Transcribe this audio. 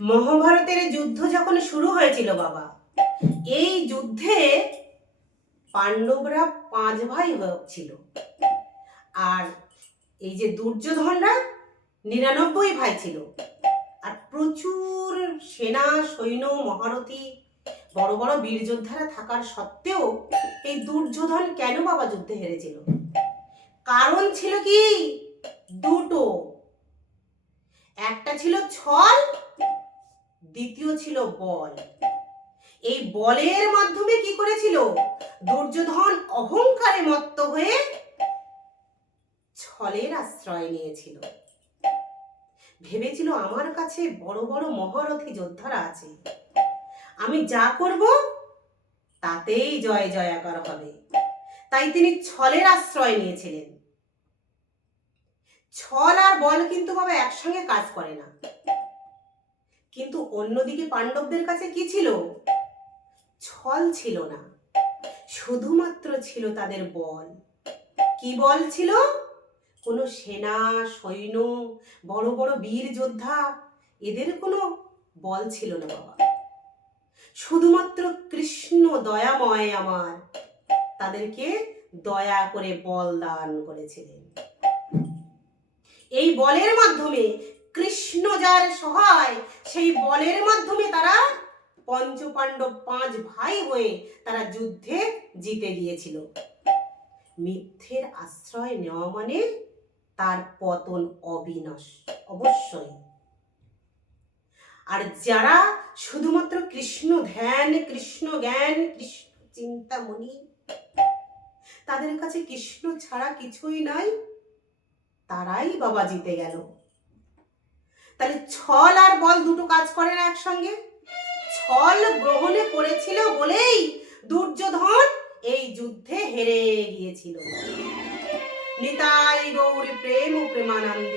মহাভারতের যুদ্ধ যখন শুরু হয়েছিল বাবা, এই যুদ্ধে পাণ্ডবরা পাঁচ ভাই ছিল। আর এই যে দুর্যোধনরা নিরানব্বই ভাই ছিল। আর প্রচুর সেনা, সৈন্য, মহারথী, বড় বড় বীর যোদ্ধারা থাকার সত্ত্বেও এই দুর্যোধন কেন বাবা যুদ্ধে হেরেছিল? কারণ ছিল কি? দুটো। একটা ছিল ছল দ্বিতীয় ছিল বল। এই বলের মাধ্যমে কি করেছিল? দুর্যোধন অহংকারে মত্ত হয়ে ছলের আশ্রয় নিয়েছিল। ভেবেছিল, আমার কাছে বড় বড় মহারথী যোদ্ধারা আছে। আমি যা করব, তাতেই জয় জয়াকার হবে। তাই তিনি ছলের আশ্রয় নিয়েছিলেন। ছল আর বল কিন্তু বাবা একসঙ্গে কাজ করে না। কিন্তু অন্যদিকে পাণ্ডবদের কাছে কি ছিল? ছল ছিল না। শুধুমাত্র ছিল তাদের বল। কি বল ছিল? কোনো সেনা, সৈন্য, বড় বড় বীর যোদ্ধা, এদের কোনো বল ছিল না বাবা। শুধুমাত্র কৃষ্ণ দয়াময় আমার, তাদেরকে দয়া করে বল দান করেছিলেন। এই বলের মাধ্যমে কৃষ্ণ সহায়, সেই বলের মাধ্যমে তারা পঞ্চপাণ্ডব পাঁচ ভাই হয়ে তারা যুদ্ধে জিতে গিয়েছিল। মিথ্যের আশ্রয় নেওয়া মানে তার পতন অবিনাশ, অবশ্যই। আর যারা শুধুমাত্র কৃষ্ণ ধ্যান, কৃষ্ণ জ্ঞান, কৃষ্ণ চিন্তামণি তাদের কাছে কৃষ্ণ ছাড়া কিছুই নাই, তারাই বাবা জিতে গেল। তাহলে ছল আর বল দুটো কাজ করে না একসঙ্গে? ছল গ্রহণে পড়েছিল বলেই দুর্যোধন এই যুদ্ধে হেরে গিয়েছিল। নিতাই গৌর প্রেম ও প্রেমানন্দ